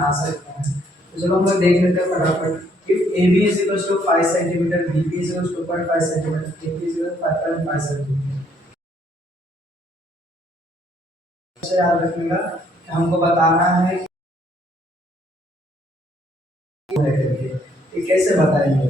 आ सकते हैं। तो चलो हम लोग देख लेते हैं फटाफट। If A B is equal to 5 centimetre, B B is equal to 2.5 centimetre, A B is equal to 5.5 centimetre. याद रखिएगा कि हमको बताना है कि कैसे बताएंगे।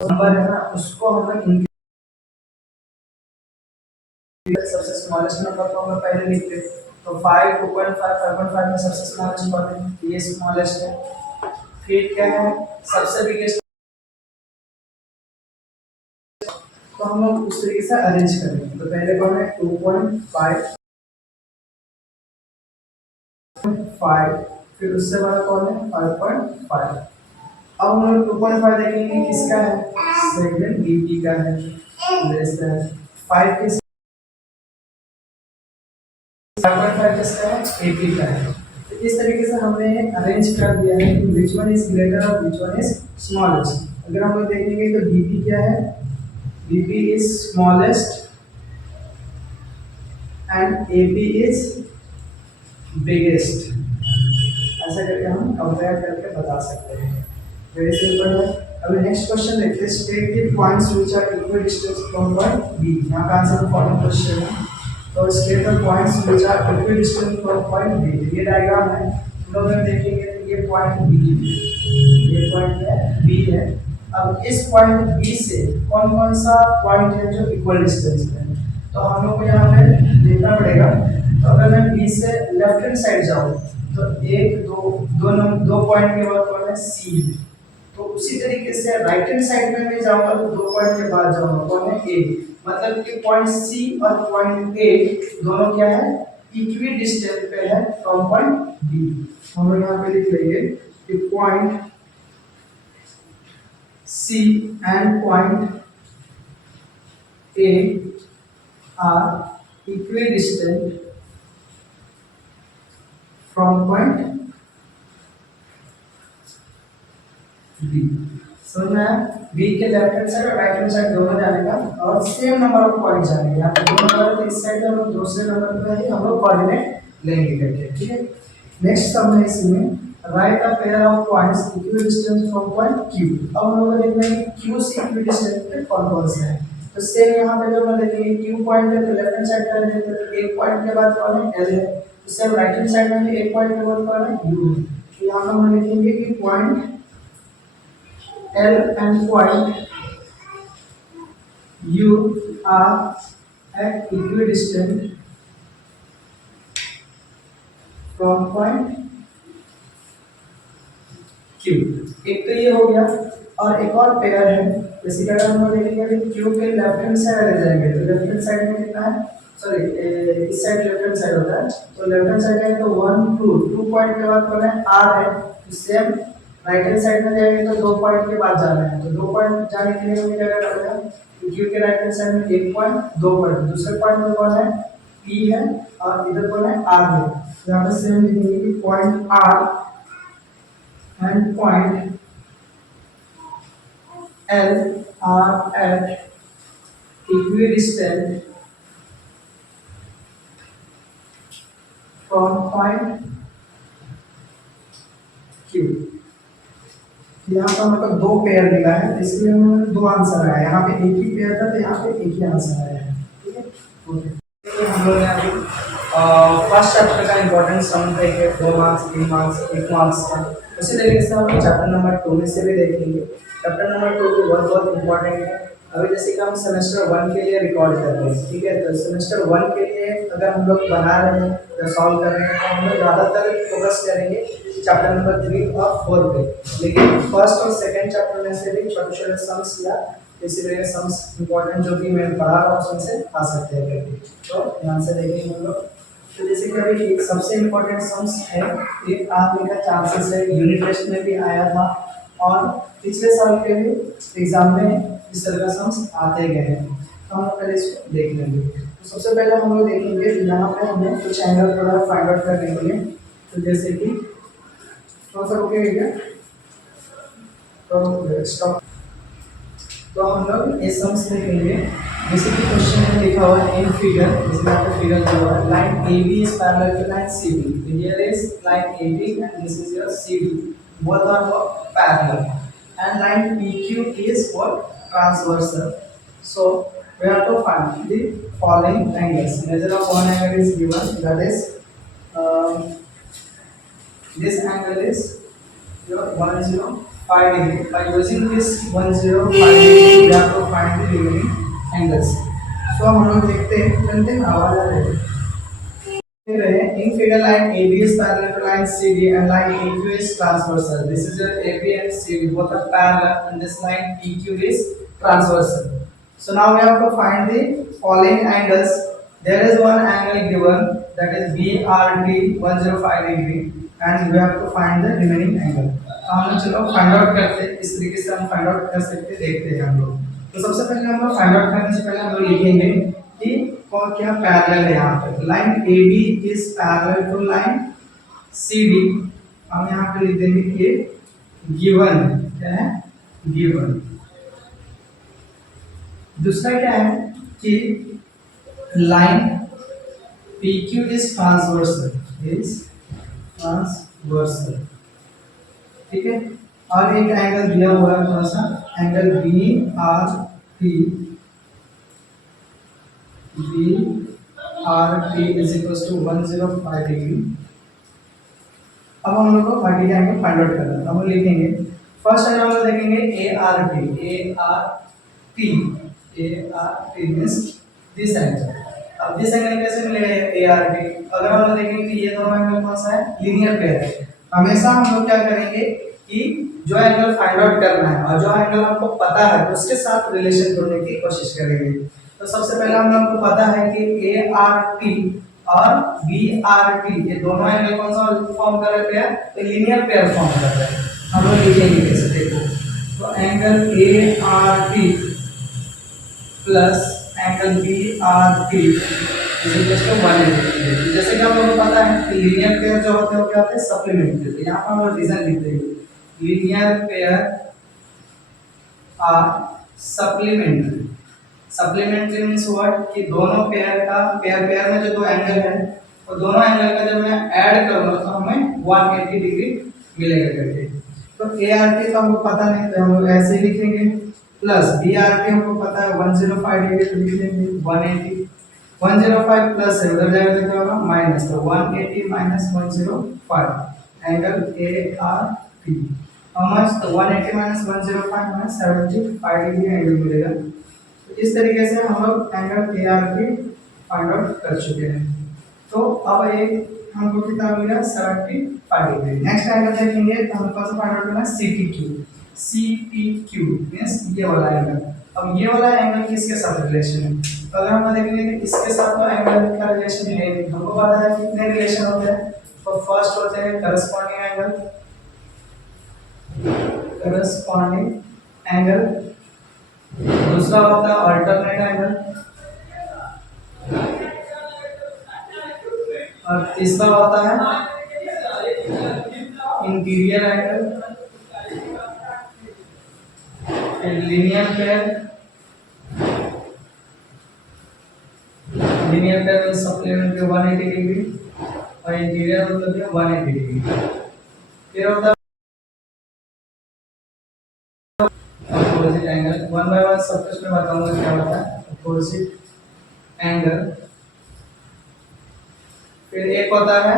तो नंबर है ना, उसको हमें सबसे स्मॉलेस्ट नंबर को हम पहले लिखते हैं। तो 5, 2.5, 5.5 में सबसे स्मॉलेस्ट कौन है? ये स्मॉलेस्ट है। फिर क्या है? सबसे बिगेस्ट। तो हम लोग उस तरीके से अरेंज करेंगे। तो पहले कौन है? 2.5, 5, फिर उससे बड़ा कौन है? 5.5। अब हम लोग 2.5 देखेंगे किसका है? सेगमेंट बीपी का है। लेस देन 5 किस 5.5 किसका है? एपी का है। तो इस तरीके से हमने अरेंज कर दिया है कि विच वन इज ग्रेटर और विच वन इज स्मॉलेस्ट। अगर हम लोग देखेंगे तो बीपी क्या है? BP is smallest and AP is biggest. ऐसा करके हम कंपेयर करके बता सकते हैं। वेरी सिंपल है। अभी नेक्स्ट क्वेश्चन देखते हैं। State the points which are equal distance from point B. यहां का आंसर फॉलोइंग क्वेश्चन है। तो state the points which are equal distance from point B. ये डायग्राम है। हम लोग देखेंगे तो ये पॉइंट बी है, ये पॉइंट है बी है। अब इस पॉइंट बी से कौन कौन सा पॉइंट है जो इक्वल डिस्टेंस पे है? तो हम लोग को यहाँ पे देखना पड़ेगा। तो अगर मैं बी से लेफ्ट हैंड साइड जाऊँ तो एक दो पॉइंट के बाद कौन है? सी है। तो उसी तरीके से राइट हैंड साइड में भी जाऊंगा तो 2 पॉइंट के बाद जाऊंगा कौन है? ए। मतलब कि पॉइंट सी और पॉइंट ए दोनों क्या है? इक्वी डिस्टेंस पे है फ्रॉम पॉइंट बी। हम लोग यहाँ पे लिख लेंगे कि point C and point A are equidistant from point B. समझ में आया? बी के लेफ्ट हैंड साइड और राइट हैंड साइड दोनों जाने का और सेम नंबर ऑफ पॉइंट जाने। यहाँ पे दो नंबर है, इस साइड में हम लोग दूसरे नंबर पे ही हम लोग कोऑर्डिनेट लेंगे करके। ठीक है। नेक्स्ट सम है इसमें right a pair of points equi distance from point Q. अब हम लोग देखना है कि क्यू से इक्वी डिस्टेंस पे कौन कौन से है। तो सेम यहाँ पे जो हम देखेंगे क्यू पॉइंट है तो लेफ्ट हैंड साइड पे लेते हैं। एक पॉइंट के बाद कौन है? एल है। तो सेम राइट हैंड साइड में भी एक पॉइंट के बाद कौन है? यू है। तो यहाँ पे हम लिखेंगे कि point L and point U are at equidistant from point Q। एक तो ये हो गया और एक और पेयर है। जैसे कि अगर हम लोग देखेंगे Q के लेफ्ट हैंड साइड आ जाएंगे तो लेफ्ट हैंड साइड में कितना है? सॉरी, इस साइड लेफ्ट हैंड साइड होता है। तो लेफ्ट हैंड साइड है तो 1 2 पॉइंट के बाद कौन है? R है। सेम राइट हैंड साइड में जाएंगे तो 2 पॉइंट के बाद जाना है। तो 2 पॉइंट जाने के लिए हमें क्या करना पड़ेगा? क्यू के राइट हैंड साइड में 1 पॉइंट 2 पॉइंट, दूसरे पॉइंट में कौन है? पी है और इधर कौन है? आर है। तो यहाँ पे सेम लिखेंगे कि point R and point L are at equidistant from point Q. यहाँ पर मतलब 2 पेयर मिला है, इसलिए हमें 2 आंसर आया। यहाँ पे एक ही पेयर था तो यहाँ पे एक ही आंसर आया है। ठीक है, ओके। तो हम लोग यहाँ पे फर्स्ट चैप्टर का इंपॉर्टेंट सम देखे 2 मार्क्स 3 मार्क्स 1 मार्क्स का। उसी तरीके से हम चैप्टर नंबर 2 में से भी देखेंगे। चैप्टर नंबर 2 भी बहुत इंपॉर्टेंट है। अभी जैसे कि हम सेमेस्टर 1 के लिए रिकॉर्ड कर रहे हैं। ठीक है, तो सेमेस्टर 1 के लिए अगर हम लोग बना रहे हैं या सॉल्व कर रहे हैं तो हम लोग ज़्यादातर फोकस करेंगे चैप्टर नंबर 3 और 4 पे। लेकिन फर्स्ट और सेकंड चैप्टर में से भी छोटे छोटे सम्स या इसीलिए सम्स इंपॉर्टेंट जो भी मैं पढ़ा रहा हूँ उसमें से आ सकते हैं करके। तो ध्यान से देखेंगे हम लोग। तो जैसे कि अभी एक सबसे इम्पोर्टेंट सम्स है, ये आने का चांसेस है, यूनिट टेस्ट में भी आया था और पिछले साल के भी एग्जाम में इस तरह का सम्स आते गए हैं। तो हम पहले इसको देख लेंगे। तो सबसे पहले हम लोग देखेंगे यहाँ पे हमें कुछ एंगल थोड़ा फाइंड आउट करने के लिए। तो जैसे कि थोड़ा सा रुकेगा क्या? तो स्टॉप। तो हम लोग ये सम्स देखेंगे जैसे कि क्वेश्चन में लिखा हुआ है इन फिगर, इसमें आपको फिगर दिया हुआ है line A B is parallel to line C B, here is line A B and this is your C D, both are parallel, and line PQ is what, transversal. So we have to find the following angles. Measure of one angle is given, that is this angle is your 105 degree. By using this 105 degree we have to find the remaining angles. So हम लोग देखते हैं, चलते हैं, आवाज आ रही है। In figure, line AB is parallel to line CD and line AQ is transversal. This is your AB and CD, both are parallel, and this line PQ is transversal. So now we have to find the following angles. There is one angle given, that is BRT 105 degree, and we have to find the remaining angle. हम चलो find out करते हैं, इस तरीके से हम find out कर सकते हैं, देखते हैं हम लोग। तो सबसे पहले हम लोग फाइंड आउट करने से पहले हम लोग लिखेंगे कि कौन क्या पैरेलल है। यहाँ पे line A B is parallel to line C D, हम यहाँ पे लिख देंगे कि गिवन, क्या है, गिवन। दूसरा क्या है कि line P Q is transversal, ठीक है। और एक एंगल दिया हुआ है थोड़ा सा, angle B R T, BRT is equals to 105 degree. अब हम लोग को बाकी के एंगल फाइंड आउट करना है। हम लोग लिखेंगे फर्स्ट एंगल हम लोग देखेंगे ART मींस दिस एंगल। अब दिस एंगल कैसे मिलेगा ART? अगर हम लोग देखेंगे कि ये दोनों एंगल कौन सा है, लीनियर पेयर है। हमेशा हम लोग क्या करेंगे कि जो एंगल फाइंड आउट करना है और जो एंगल हमको पता है उसके साथ रिलेशन जोड़ने की कोशिश करेंगे। तो सबसे पहले हम लोग को पता है कि ART और BRT ये दोनों एंगल कौन सा फॉर्म कर रहे हैं, तो लीनियर पेयर फॉर्म कर रहे हैं। हम लोग लिखेंगे कैसे, देखो, तो angle ART plus angle BRT is equal to 180। जैसे कि हम लोग को पता है कि लीनियर पेयर जो होते हैं वो क्या होते हैं, सप्लीमेंट्री। तो यहाँ पर हम लोग रीजन लिखते हैं, linear pair are supplementary. Supplementary means what, कि दोनों पेयर का पेयर में जो दो एंगल है वो दोनों एंगल का जब मैं ऐड करूंगा तो हमें 180 डिग्री मिलेगा करके। तो ART तो हमको पता नहीं, तो हम लोग ऐसे ही लिखेंगे, प्लस BRT हमको पता है 105 डिग्री, तो लिख देंगे 180। 105 प्लस है, उधर जाएगा तो क्या होगा, माइनस, तो 180 minus 105 angle ART how much, तो 180 माइनस 105 हमें 75 डिग्री एंगल मिलेगा। इस तरीके से हम लोग एंगल ART फाइंड आउट कर चुके हैं। तो अब एक हमको कितना मिला, 75 डिग्री। नेक्स्ट एंगल देखेंगे तो हमको कौन सा फाइंड आउट करना है, CPQ मींस ये वाला एंगल। अब ये वाला एंगल किसके साथ रिलेशन है, तो अगर हम देखेंगे कि इसके साथ तो एंगल का रिलेशन है नहीं, हमको पता है कितने रिलेशन होते हैं। तो फर्स्ट होते हैं करस्पॉन्डिंग एंगल, दूसरा होता है अल्टरनेट एंगल, और तीसरा होता है interior angle, linear pair means supplementary 180 degree और इंटीरियर मतलब है 180 डिग्री। फिर होता है opposite angle, one by one सब कुछ मैं बताऊंगा क्या होता है अपोजिट एंगल। फिर एक होता है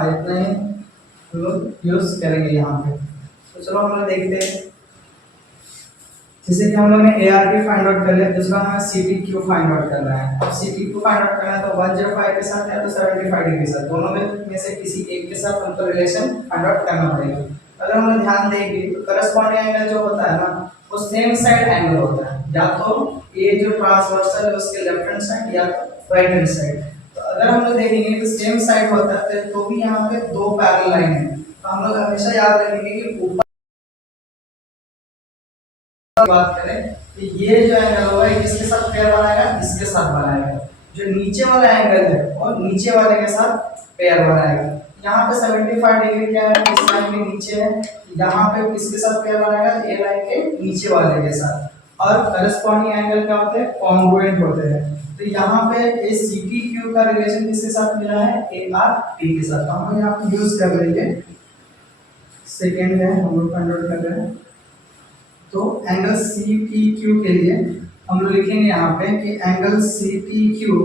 इतना ही हम लोग यूज करेंगे यहाँ पे। तो चलो हम लोग देखते हैं, जैसे कि हम लोग ने ART फाइंड आउट कर लिया, दूसरा हमें CPQ फाइंड आउट करना है। अब CPQ फाइंड आउट करना है तो 105 के साथ या तो 75 डिग्री के साथ, दोनों में से किसी एक के साथ हमको रिलेशन फाइंड आउट करना पड़ेगा। अगर हम लोग ध्यान देंगे तो करस्पॉन्डिंग एंगल जो होता है ना वो सेम साइड एंगल होता है, या तो ये जो ट्रांसवर्सल है उसके लेफ्ट हैंड साइड या तो राइट हैंड साइड। तो अगर हम लोग देखेंगे तो सेम साइड होता है तो भी यहाँ पे दो पैरेलल लाइन है, तो हम लोग हमेशा याद रखेंगे कि ऊपर बात करें कि ये जो एंगल होगा किसके साथ पेयर बनाएगा, इसके साथ बनाएगा। जो नीचे वाला एंगल है और नीचे वाले के साथ पेयर बनाएगा। यहाँ पे 75 डिग्री क्या है, इस लाइन के नीचे है, यहाँ पे किसके साथ पेयर बनाएगा, ए लाइन के नीचे वाले के साथ। और करस्पॉन्डिंग एंगल क्या होते हैं, कॉन्ग्रुएंट होते हैं। तो यहाँ पे ए सी टी क्यू का रिलेशन किसके साथ मिला है, ए आर टी के साथ। हम लोग यहाँ पे यूज कर लेंगे सेकेंड है, हम लोग फाइंड आउट कर रहे हैं। तो एंगल सी टी क्यू के लिए हम लोग लिखेंगे यहाँ पे कि angle C T Q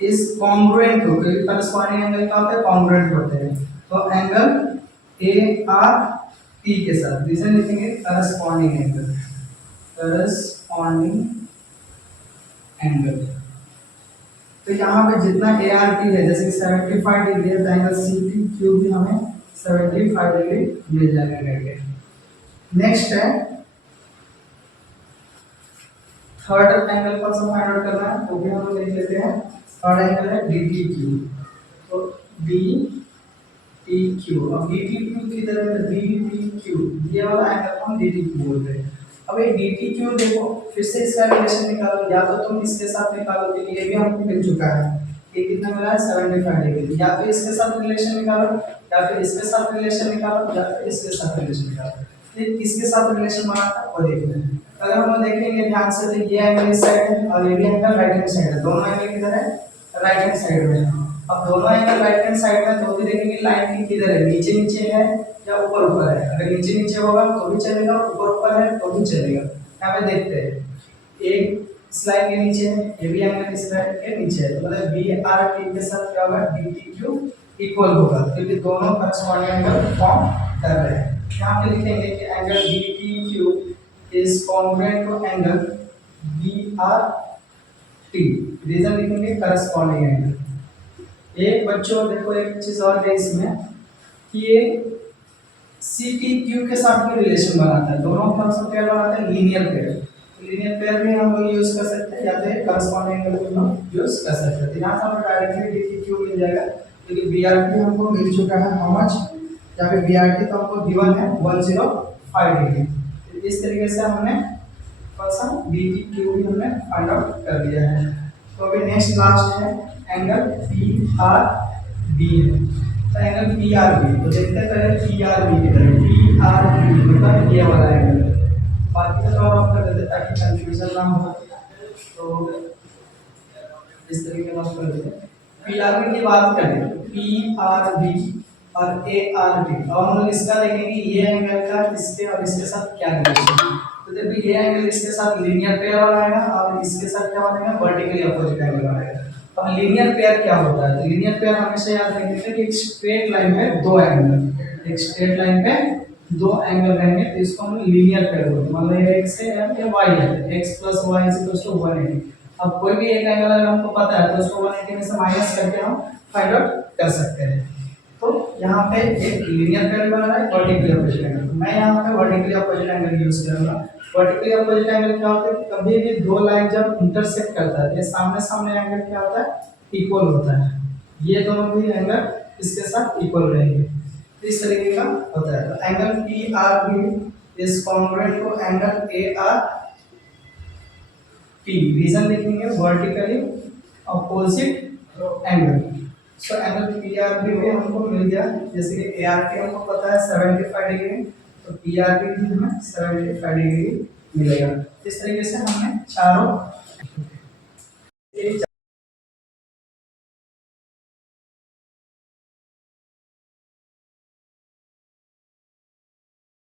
is congruent to, क्योंकि करस्पॉन्डिंग एंगल क्या होते हैं, कॉन्ग्रुएंट होते हैं। तो एंगल ए आर टी के साथ रीजन लिखेंगे करस्पॉन्डिंग एंगल, करस्पॉन्डिंग एंगल। तो यहाँ पे जितना ए आर टी है, जैसे 75 डिग्री है, तो एंगल सी टी क्यू भी हमें 75 डिग्री मिल जाएगा करके। नेक्स्ट है थर्ड एंगल पर सब फाइंड आउट करना है, वो भी हम लोग लिख लेते हैं। थर्ड एंगल है डी टी क्यू। तो डी टी क्यू, अब डी टी क्यू की तरह है, डी टी क्यू ये वाला एंगल हम डी टी क्यू बोलते हैं। अब ये डी टी क्यू देखो, फिर से इसका रिलेशन निकालो, या तो तुम इसके साथ निकालो, तो ये भी हमको मिल चुका है, ये कितना मिला है 75 डिग्री। या तो इसके साथ रिलेशन निकालो, या फिर इसके साथ रिलेशन निकालो, या फिर इसके साथ रिलेशन निकालो। तो किसके साथ रिलेशन बना था वो देखना है। अगर हम देखेंगे ध्यान से, तो ये एंगल इस साइड है और ये भी एंगल राइट हैंड साइड है, दोनों एंगल किधर है, राइट हैंड साइड में। अब दोनों एंगल राइट हैंड साइड में, तो भी देखेंगे लाइन की किधर है, नीचे नीचे है या ऊपर ऊपर है। अगर नीचे नीचे होगा तो भी चलेगा, ऊपर ऊपर है तो भी चलेगा। यहाँ पे देखते हैं, एक इस लाइन के नीचे है, ये भी एंगल इस लाइन के नीचे है, तो मतलब बी आर टी के साथ क्या होगा, डी टी क्यू इक्वल होगा, क्योंकि दोनों करस्पॉन्डिंग एंगल फॉर्म कर रहे हैं। यहाँ पे लिखेंगे कि angle D T Q is congruent to angle B R T. Reason लिखेंगे करस्पॉन्डिंग एंगल। एक बच्चों देखो एक चीज और है इसमें कि ये सी टी क्यू के साथ भी रिलेशन बनाता है, दोनों कॉन्सेप्ट क्या बनाते हैं, लीनियर पेयर। लीनियर पेयर भी हम लोग यूज कर सकते हैं, या फिर करस्पॉन्डिंग एंगल भी हम यूज कर सकते हैं। यहाँ से हमें डायरेक्टली डी टी क्यू मिल जाएगा, क्योंकि बी आर टी हमको मिल चुका है हाउ मच, या फिर बी आर टी तो हमको गिवन है 105 डिग्री। इस तरीके से हमने पर्सन डी टी क्यू भी हमने फाइंड आउट कर दिया है। तो अभी नेक्स्ट लास्ट है एंगल पी आर बी है। तो एंगल पी आर बी, तो देखते हैं पहले पी आर बी की तरफ। पी आर बी मतलब ये वाला एंगल, बाकी तो और कर देते ताकि कंफ्यूजन ना हो। तो इस तरीके से कर देते हैं। पी आर बी की बात करें, पी आर बी और ए आर बी, अब हम लोग इसका देखेंगे ये एंगल का इसके और इसके साथ क्या रिलेशन है। तो देखिए ये एंगल इसके साथ लीनियर पेयर बनाएगा और इसके साथ क्या बनेगा, वर्टिकली अपोजिट एंगल बनाएगा। अब लीनियर पेयर क्या होता है, तो लीनियर पेयर हमेशा याद रखिए कि एक स्ट्रेट लाइन पे दो एंगल, एक स्ट्रेट लाइन पे दो एंगल रहेंगे, तो इसको हम लीनियर पेयर बोलते हैं। मान लो ये x है या y है, x + y = 180। अब कोई भी एक एंगल अगर हमको पता है तो उसको 180 में से माइनस करके हम फाइंड आउट कर सकते हैं। तो यहाँ पे एक लीनियर पेयर बना रहा है, वर्टिकली अपोजिट एंगल। मैं यहाँ पे वर्टिकली अपोजिट एंगल यूज करूंगा। वर्टिकली अपोजिट एंगल क्या होता है, कभी भी दो लाइन जब इंटरसेक्ट करता है, ये सामने सामने एंगल क्या होता है, इक्वल होता है। ये दोनों भी एंगल इसके साथ इक्वल रहेंगे, इस तरीके का होता है। तो angle P R B is congruent to angle A R T. Reason लिखेंगे vertically opposite angle. So angle P R B भी हमको मिल गया, जैसे कि ए आर टी हमको पता है 75 डिग्री, तो पी आर बी भी हमें 75 डिग्री मिलेगा। इस तरीके से हमने चारों